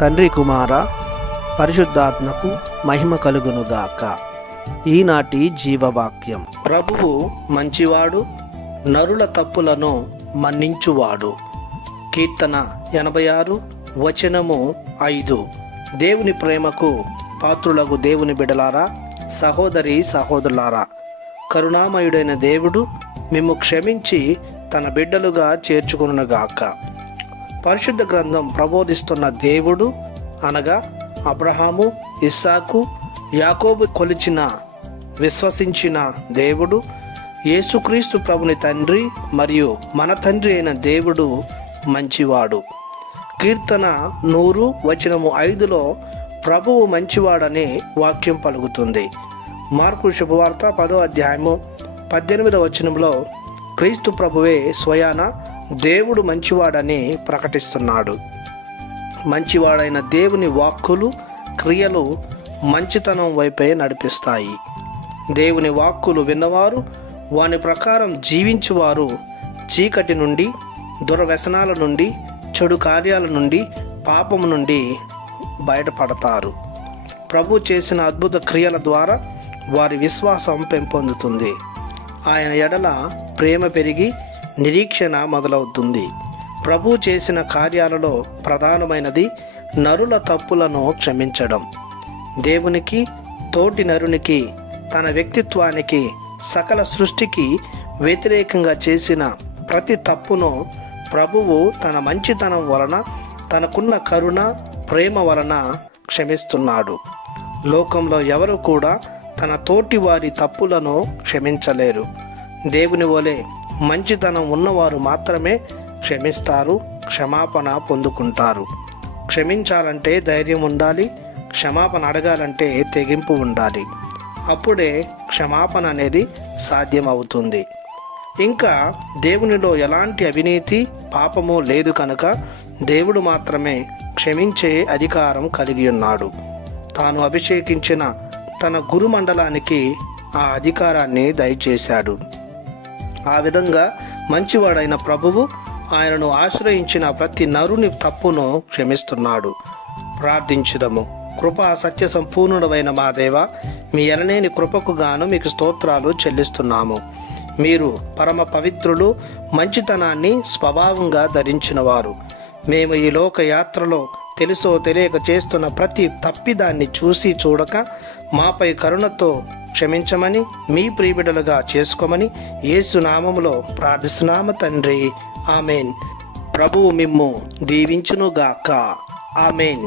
తండ్రి కుమార పరిశుద్ధాత్మకు మహిమ కలుగునుగాక. ఈనాటి జీవవాక్యం. ప్రభువు మంచివాడు, నరుల తప్పులను మన్నించువాడు. కీర్తన 86 వచనము 5. దేవుని ప్రేమకు పాత్రులకు దేవుని బిడలారా, సహోదరి సహోదరులారా, కరుణామయుడైన దేవుడు మిమ్ము క్షమించి తన బిడ్డలుగా చేర్చుకొనుగాక. పరిశుద్ధ గ్రంథం ప్రబోధిస్తున్న దేవుడు అనగా అబ్రహాము, ఇస్సాకు, యాకోబు కొలిచిన విశ్వసించిన దేవుడు, యేసుక్రీస్తు ప్రభుని తండ్రి మరియు మన తండ్రి అయిన దేవుడు మంచివాడు. కీర్తన 100 వచనము 5లో ప్రభువు మంచివాడనే వాక్యం పలుకుతుంది. మార్కు శుభవార్త 10వ అధ్యాయము 18వ వచనంలో క్రీస్తు ప్రభువే స్వయాన దేవుడు మంచివాడని ప్రకటిస్తున్నాడు. మంచివాడైన దేవుని వాక్కులు, క్రియలు మంచితనం వైపే నడిపిస్తాయి. దేవుని వాక్కులు విన్నవారు, వాని ప్రకారం జీవించువారు చీకటి నుండి, దుర్వ్యసనాల నుండి, చెడు కార్యాల నుండి, పాపము నుండి బయటపడతారు. ప్రభు చేసిన అద్భుత క్రియల ద్వారా వారి విశ్వాసం పెంపొందుతుంది. ఆయన ఎడల ప్రేమ పెరిగి నిరీక్షణ మొదలవుతుంది. ప్రభు చేసిన కార్యాలలో ప్రధానమైనది నరుల తప్పులను క్షమించడం. దేవునికి, తోటి నరునికి, తన వ్యక్తిత్వానికి, సకల సృష్టికి వ్యతిరేకంగా చేసిన ప్రతి తప్పును ప్రభువు తన మంచితనం వలన, తనకున్న కరుణ, ప్రేమ వలన క్షమిస్తున్నాడు. లోకంలో ఎవరు కూడా తన తోటి వారి తప్పులను క్షమించలేరు. దేవుని వలె మంచితనం ఉన్నవారు మాత్రమే క్షమిస్తారు, క్షమాపణ పొందుకుంటారు. క్షమించాలంటే ధైర్యం ఉండాలి, క్షమాపణ అడగాలంటే తెగింపు ఉండాలి. అప్పుడే క్షమాపణ అనేది సాధ్యమవుతుంది. ఇంకా దేవునిలో ఎలాంటి అవినీతి, పాపము లేదు కనుక దేవుడు మాత్రమే క్షమించే అధికారం కలిగి ఉన్నాడు. తాను అభిషేకించిన తన గురుమండలానికి ఆ అధికారాన్ని దయచేశాడు. ఆ విధంగా మంచివాడైన ప్రభువు ఆయనను ఆశ్రయించిన ప్రతి నరుని తప్పును క్షమిస్తున్నాడు. ప్రార్థించుదము. కృపా సత్య సంపూర్ణుడైన మా దేవ, మీ ఎనలేని కృపకు గాను మీకు స్తోత్రాలు చెల్లిస్తున్నాము. మీరు పరమ పవిత్రులు, మంచితనాన్ని స్వభావంగా ధరించినవారు. మేము ఈ లోక యాత్రలో తెలుసో తెలియక చేస్తున్న ప్రతి తప్పిదాన్ని చూసి చూడక మాపై కరుణతో క్షమించమని, మీ ప్రియబిడ్డలుగా చేసుకోమని యేసు నామములో ప్రార్థిస్తున్నాము తండ్రి. ఆమెన్. ప్రభువు మిమ్ము దీవించునుగాక. ఆమెన్.